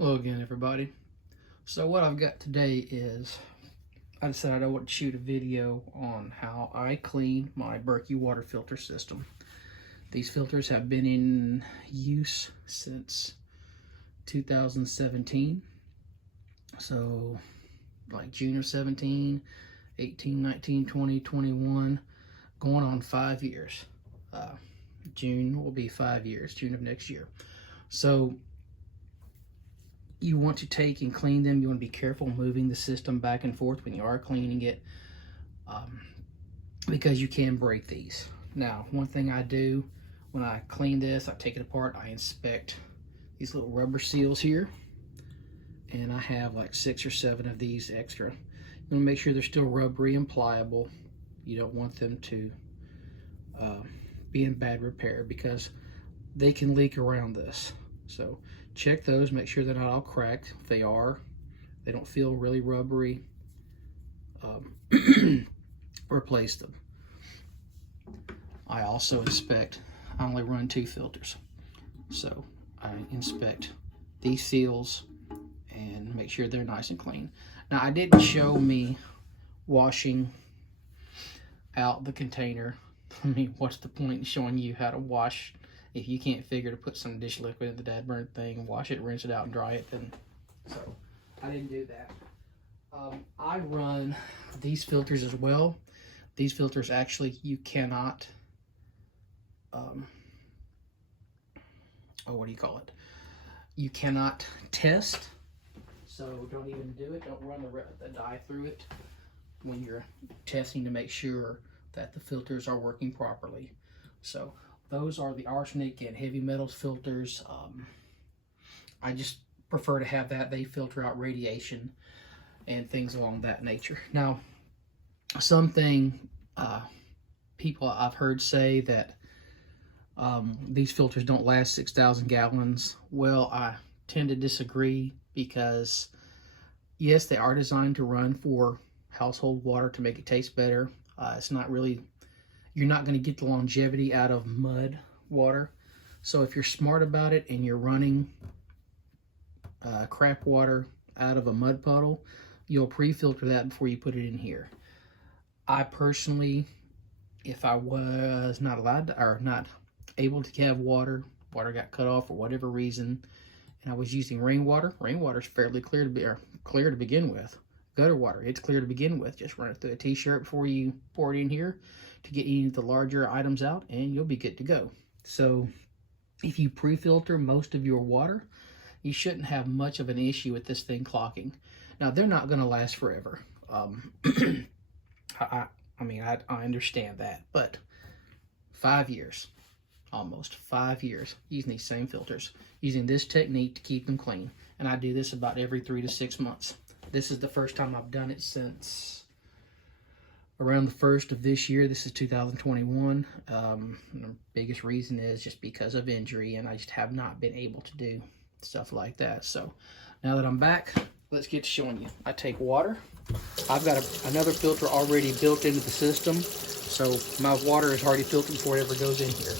Hello again, everybody. So what I've got today is I decided I want to shoot a video on how I clean my Berkey water filter system. These filters have been in use since 2017. So like June of 17, 18, 19, 20, 21, going on 5 years. June will be 5 years, June of next year. So you want to take and clean them. You want to be careful moving the system back and forth when you are cleaning it, because you can break these. Now, one thing I do when I clean this, I take it apart, I inspect these little rubber seals here, and I have like 6 or 7 of these extra. You want to make sure they're still rubbery and pliable. You don't want them to be in bad repair because they can leak around this. So check those, make sure they're not all cracked. If they are, they don't feel really rubbery, replace them. I also inspect, I only run 2 filters. So I inspect these seals and make sure they're nice and clean. Now, I didn't show me washing out the container. I mean, what's the point in showing you how to wash if you can't figure to put some dish liquid in the dadburn thing, wash it, rinse it out, and dry it? Then, so I didn't do that. I run these filters as well. These filters actually you cannot, what do you call it? You cannot test. So don't even do it. Don't run the dye through it when you're testing to make sure that the filters are working properly. So those are the arsenic and heavy metals filters. I just prefer to have that. They filter out radiation and things along that nature. Now, something people I've heard say that these filters don't last 6,000 gallons. Well, I tend to disagree because yes, they are designed to run for household water to make it taste better. It's not really, you're not going to get the longevity out of mud water. So if you're smart about it and you're running crap water out of a mud puddle, you'll pre-filter that before you put it in here. I personally, if I was not allowed to, or not able to have water got cut off for whatever reason, and I was using rainwater is fairly clear to begin with. Gutter water, it's clear to begin with. Just run it through a t-shirt before you pour it in here to get any of the larger items out, and you'll be good to go. So if you pre-filter most of your water, you shouldn't have much of an issue with this thing clocking. Now, they're not going to last forever. I mean, I understand that, but 5 years, almost 5 years, using these same filters, using this technique to keep them clean. And I do this about every 3 to 6 months. This is the first time I've done it since around the 1st of this year. This is 2021. The biggest reason is just because of injury, and I just have not been able to do stuff like that. So now that I'm back, let's get to showing you. I take water. I've got another filter already built into the system, so my water is already filtered before it ever goes in here.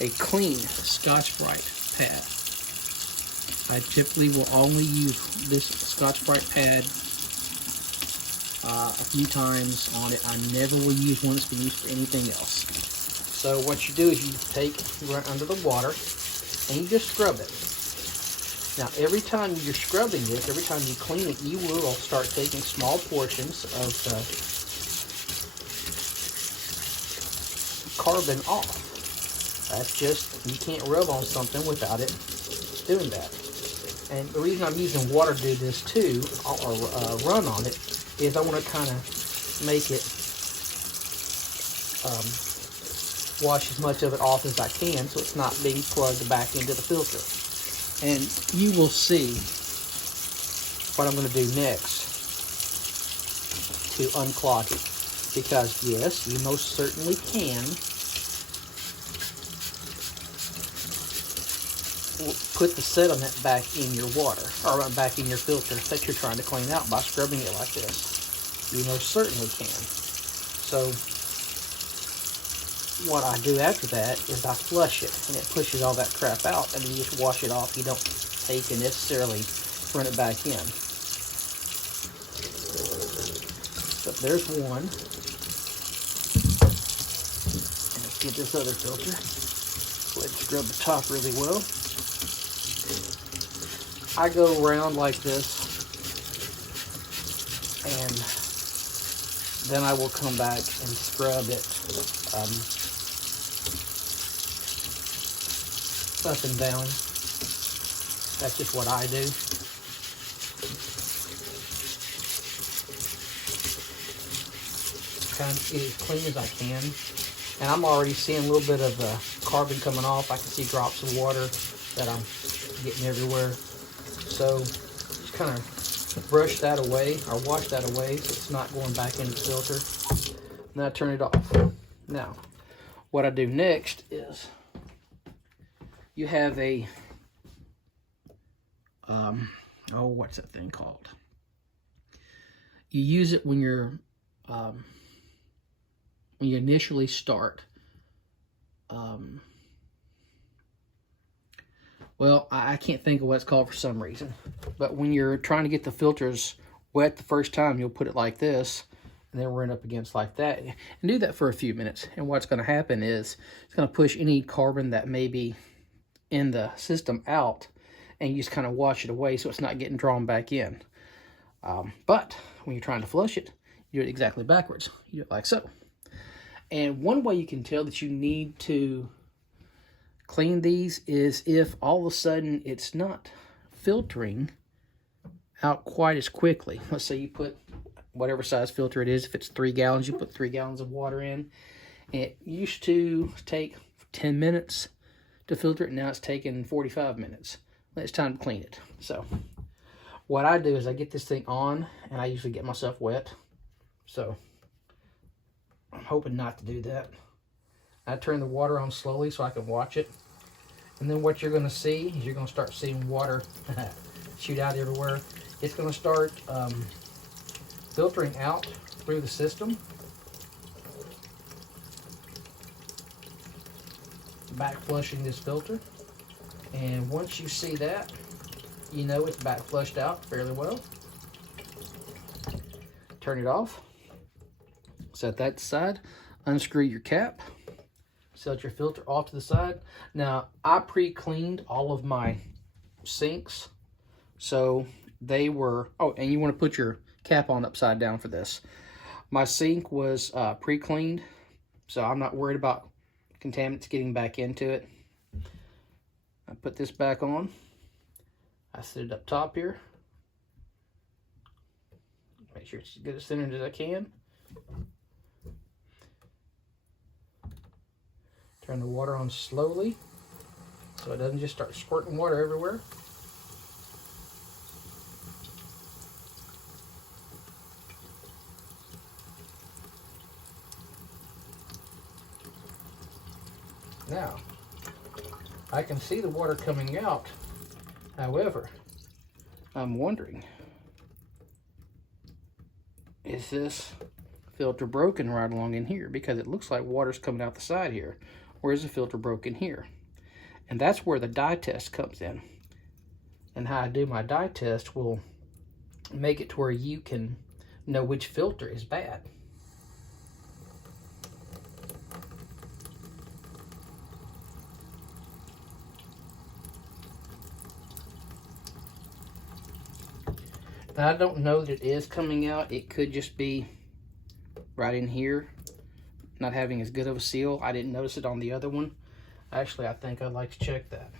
A clean Scotch-Brite pad. I typically will only use this Scotch-Brite pad a few times on it. I never will use one that's been used for anything else. So what you do is you run under the water and you just scrub it. Now, every time you're scrubbing this, every time you clean it, you will start taking small portions of the carbon off. That's just, you can't rub on something without it doing that. And the reason I'm using water to do this too, or run on it, is I want to kind of make it wash as much of it off as I can so it's not being plugged back into the filter. And you will see what I'm going to do next to unclog it. Because yes, you most certainly can put the sediment back in your water, or back in your filter that you're trying to clean out by scrubbing it like this. You most certainly can. So what I do after that is I flush it, and it pushes all that crap out, and you just wash it off. You don't take and necessarily run it back in. So there's one. And let's get this other filter. Go ahead and scrub the top really well. I go around like this, and then I will come back and scrub it up and down. That's just what I do. Kind of get it as clean as I can. And I'm already seeing a little bit of carbon coming off. I can see drops of water that I'm getting everywhere. So just kind of brush that away or wash that away so it's not going back into the filter. Now I turn it off. Now, what I do next is you have a, what's that thing called? You use it when you're, when you initially start. Well, I can't think of what it's called for some reason. But when you're trying to get the filters wet the first time, you'll put it like this, and then run up against like that. And do that for a few minutes. And what's going to happen is it's going to push any carbon that may be in the system out, and you just kind of wash it away so it's not getting drawn back in. But when you're trying to flush it, you do it exactly backwards. You do it like so. And one way you can tell that you need to clean these is if all of a sudden it's not filtering out quite as quickly. Let's say you put whatever size filter it is. If it's 3 gallons, you put 3 gallons of water in. It used to take 10 minutes to filter it. Now it's taking 45 minutes. It's time to clean it. So what I do is I get this thing on, and I usually get myself wet. So I'm hoping not to do that. I turn the water on slowly so I can watch it. And then what you're going to see is you're going to start seeing water shoot out everywhere. It's going to start filtering out through the system. Back flushing this filter. And once you see that, you know it's back flushed out fairly well. Turn it off. Set that aside. Unscrew your cap. Set your filter off to the side. Now, I pre-cleaned all of my sinks. So they were, oh, and you want to put your cap on upside down for this. My sink was pre-cleaned, so I'm not worried about contaminants getting back into it. I put this back on. I set it up top here. Make sure it's as good as centered as I can. Turn the water on slowly so it doesn't just start squirting water everywhere. Now, I can see the water coming out. However, I'm wondering, is this filter broken right along in here? Because it looks like water's coming out the side here. Or is the filter broken here? And that's where the dye test comes in. And how I do my dye test will make it to where you can know which filter is bad. Now, I don't know that it is coming out. It could just be right in here, not having as good of a seal. I didn't notice it on the other one. Actually, I think I'd like to check that.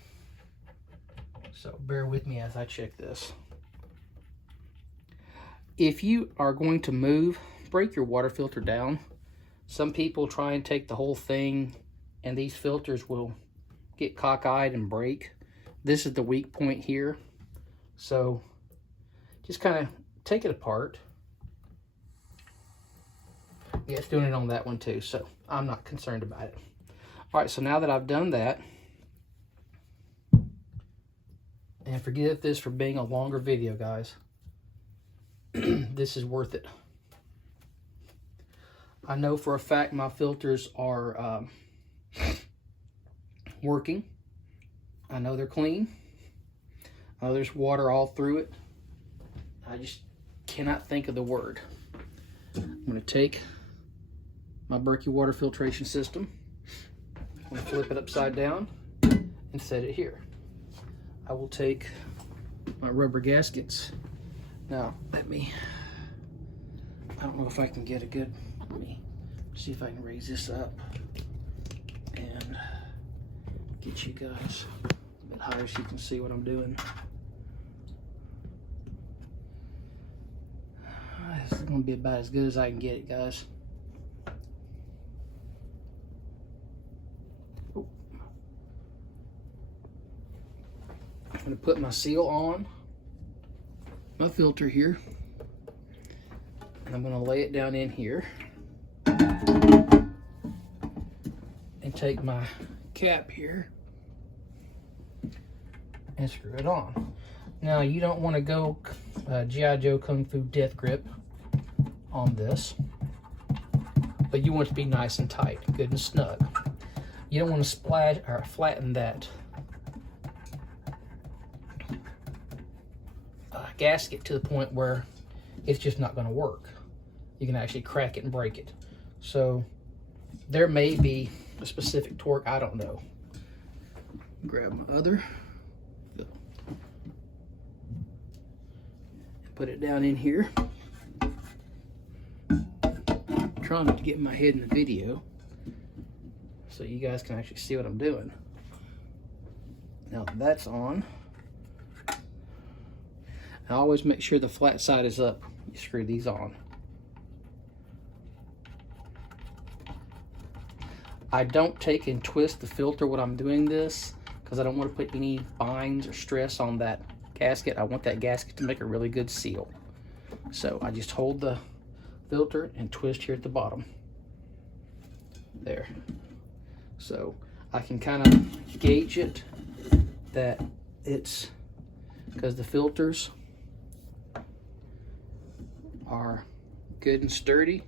So bear with me as I check this. If you are going to move, break your water filter down. Some people try and take the whole thing, and these filters will get cockeyed and break. This is the weak point here. So just kind of take it apart. Yeah, it's doing it on that one too, so I'm not concerned about it. All right, so now that I've done that, and forgive this for being a longer video, guys. This is worth it. I know for a fact my filters are working. I know they're clean. Oh, there's water all through it. I just cannot think of the word. I'm going to take my Berkey water filtration system. I'm going to flip it upside down and set it here. I will take my rubber gaskets. Now, I don't know if I can get a good, let me see if I can raise this up and get you guys a bit higher so you can see what I'm doing. This is going to be about as good as I can get it, guys. Oh. I'm going to put my seal on my filter here, and I'm going to lay it down in here and take my cap here and screw it on. Now, you don't want to go G.I. Joe Kung Fu Death Grip on this, but you want it to be nice and tight, good and snug. You don't want to splash or flatten that gasket to the point where it's just not going to work. You can actually crack it and break it. So there may be a specific torque, I don't know. Grab my other, put it down in here. I'm trying not to get my head in the video so you guys can actually see what I'm doing. Now that's on. I always make sure the flat side is up. You screw these on. I don't take and twist the filter when I'm doing this because I don't want to put any binds or stress on that gasket. I want that gasket to make a really good seal. So I just hold the filter and twist here at the bottom. There. So I can kind of gauge it that it's, because the filters are good and sturdy.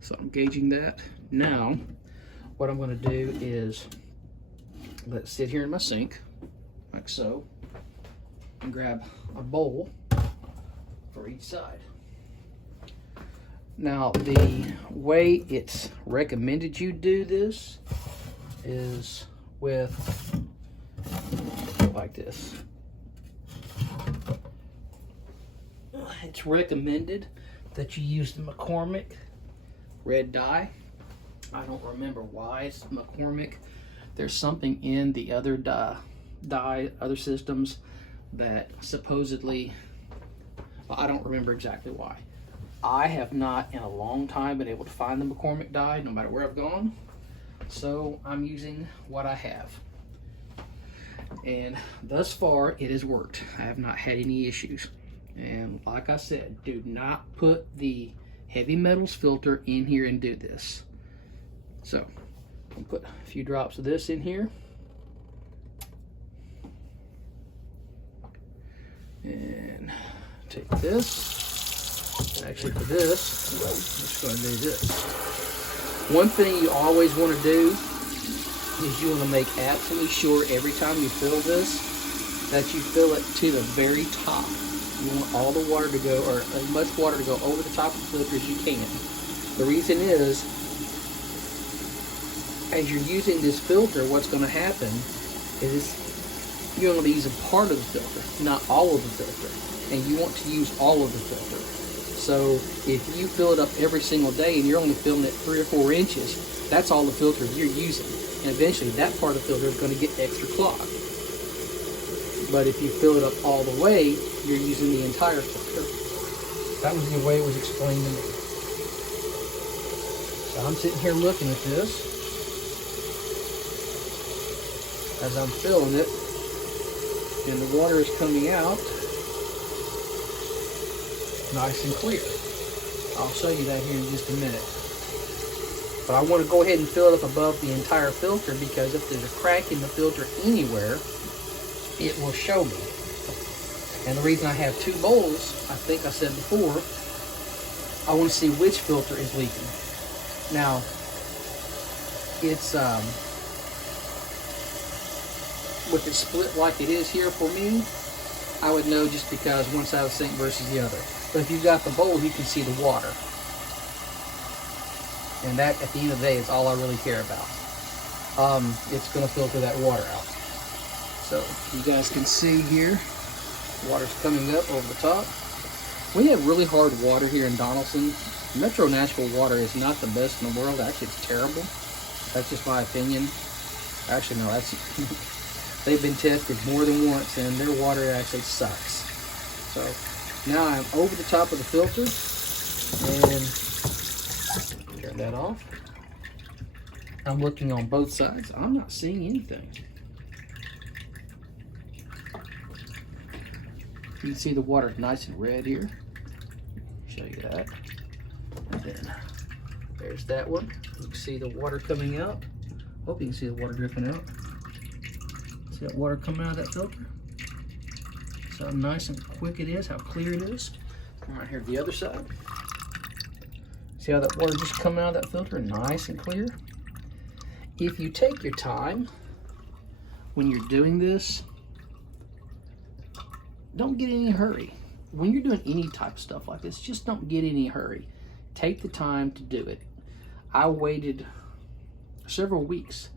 So I'm gauging that. Now, what I'm going to do is let it sit here in my sink, like so, and grab a bowl for each side. Now, the way it's recommended you do this is with, like this. It's recommended that you use the McCormick red dye. I don't remember why it's McCormick. There's something in the other dye, other systems that supposedly, well, I don't remember exactly why. I have not in a long time been able to find the McCormick dye, no matter where I've gone. So I'm using what I have. And thus far, it has worked. I have not had any issues. And like I said, do not put the heavy metals filter in here and do this. So I'll put a few drops of this in here. And take this. Actually, for this, I'm just going to do this. One thing you always want to do is you want to make absolutely sure every time you fill this that you fill it to the very top. You want all the water to go, or as much water to go over the top of the filter as you can. The reason is, as you're using this filter, what's going to happen is you're going to use a part of the filter, not all of the filter. And you want to use all of the filter. So if you fill it up every single day and you're only filling it 3 or 4 inches, that's all the filter you're using. And eventually that part of the filter is going to get extra clogged. But if you fill it up all the way, you're using the entire filter. That was the way it was explained to me. So I'm sitting here looking at this as I'm filling it, and the water is coming out nice and clear. I'll show you that here in just a minute. But I want to go ahead and fill it up above the entire filter, because if there's a crack in the filter anywhere, it will show me. And the reason I have 2 bowls, I think I said before, I want to see which filter is leaking. Now, it's with it split like it is here for me, I would know just because one side of the sink versus the other. But if you've got the bowl, you can see the water. And that, at the end of the day, is all I really care about. It's going to filter that water out. So you guys can see here, water's coming up over the top. We have really hard water here in Donaldson. Metro Nashville water is not the best in the world. Actually, it's terrible. That's just my opinion. Actually, no, that's they've been tested more than once, and their water actually sucks. So now I'm over the top of the filter, and turn that off. I'm looking on both sides. I'm not seeing anything. You can see the water nice and red here. Show you that. And then there's that one. You can see the water coming out. Hope you can see the water dripping out. See that water coming out of that filter? So how nice and quick it is, how clear it is. Come right here to the other side. See how that water just coming out of that filter, nice and clear? If you take your time when you're doing this, don't get in any hurry. When you're doing any type of stuff like this, just don't get in any hurry. Take the time to do it. I waited several weeks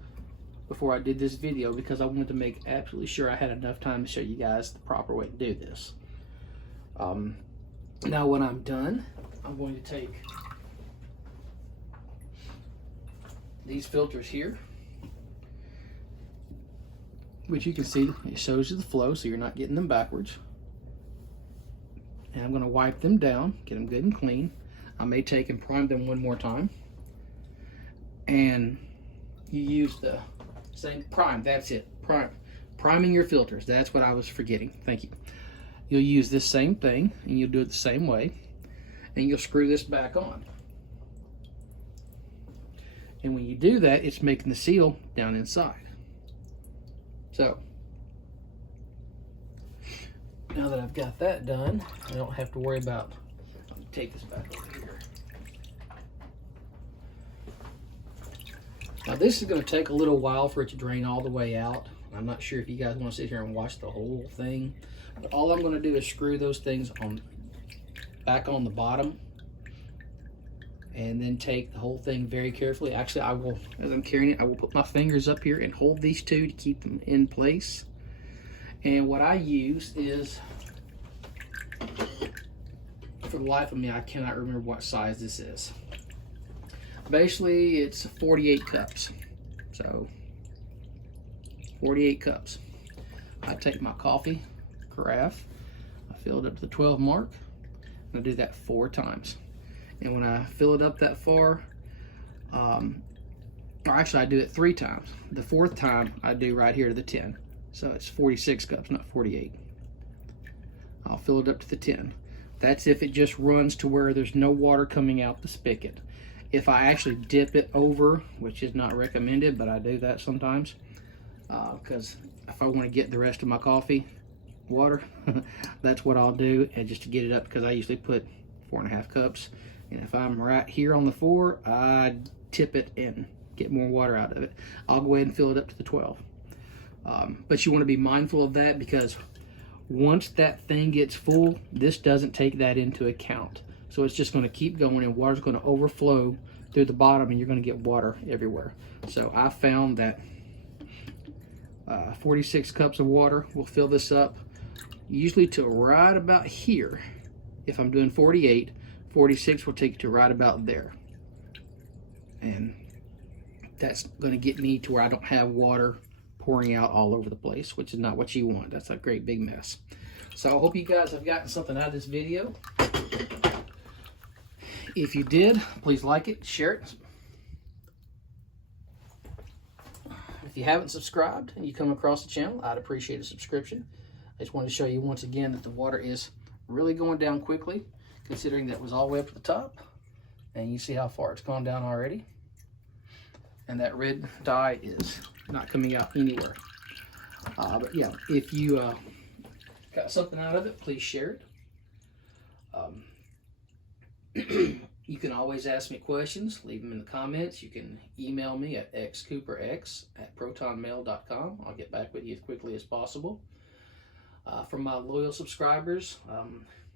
before I did this video because I wanted to make absolutely sure I had enough time to show you guys the proper way to do this. Now when I'm done, I'm going to take these filters here, which you can see it shows you the flow, so you're not getting them backwards. And I'm going to wipe them down, get them good and clean. I may take and prime them one more time. And you use the same prime, that's it. Priming your filters, that's what I was forgetting. Thank you. You'll use this same thing, and you'll do it the same way. And you'll screw this back on. And when you do that, it's making the seal down inside. So, now that I've got that done, I don't have to worry about, let me take this back over here. Now this is going to take a little while for it to drain all the way out. I'm not sure if you guys want to sit here and watch the whole thing, but all I'm going to do is screw those things on back on the bottom, and then take the whole thing very carefully. Actually, I will, as I'm carrying it, I will put my fingers up here and hold these two to keep them in place. And what I use is, for the life of me, I cannot remember what size this is. Basically, it's 48 cups. So, 48 cups. I take my coffee carafe, I fill it up to the 12 mark, and I do that 4 times. And when I fill it up that far, or actually I do it 3 times. The 4th time I do right here to the 10. So it's 46 cups, not 48. I'll fill it up to the 10. That's if it just runs to where there's no water coming out the spigot. If I actually dip it over, which is not recommended, but I do that sometimes, because if I want to get the rest of my coffee water, that's what I'll do, and just to get it up, because I usually put 4.5 cups. And if I'm right here on the 4, I tip it and get more water out of it. I'll go ahead and fill it up to the 12. But you want to be mindful of that, because once that thing gets full, this doesn't take that into account. So it's just going to keep going, and water's going to overflow through the bottom, and you're going to get water everywhere. So I found that 46 cups of water will fill this up, usually to right about here. If I'm doing 48, 46 will take you to right about there. And that's going to get me to where I don't have water pouring out all over the place, which is not what you want. That's a great big mess. So I hope you guys have gotten something out of this video. If you did, please like it, share it. If you haven't subscribed and you come across the channel, I'd appreciate a subscription. I just wanted to show you once again that the water is really going down quickly, considering that it was all the way up to the top. And you see how far it's gone down already. And that red dye is not coming out anywhere. But yeah, if you got something out of it, please share it. You can always ask me questions, leave them in the comments. You can email me at xcooperx@protonmail.com. I'll get back with you as quickly as possible. For my loyal subscribers,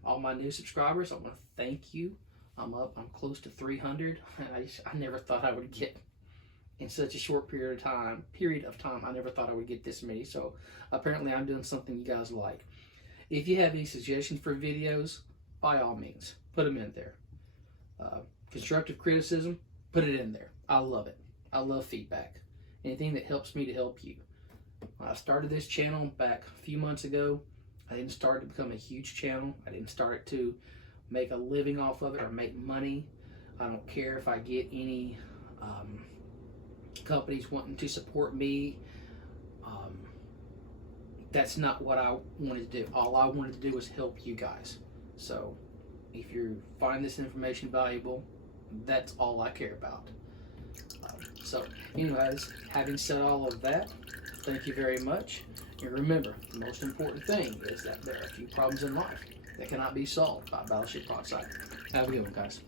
all my new subscribers, I want to thank you. I'm close to 300. I never thought I would get in such a short period of time. I never thought I would get this many. So apparently I'm doing something you guys like. If you have any suggestions for videos, by all means, put them in there. Constructive criticism, put it in there. I love it. I love feedback. Anything that helps me to help you. When I started this channel back a few months ago, I didn't start it to become a huge channel. I didn't start it to make a living off of it or make money. I don't care if I get any companies wanting to support me. That's not what I wanted to do. All I wanted to do was help you guys. So if you find this information valuable, that's all I care about. So anyways, having said all of that, thank you very much. And remember, the most important thing is that there are a few problems in life that cannot be solved by Battleship Broadside. Have a good one, guys.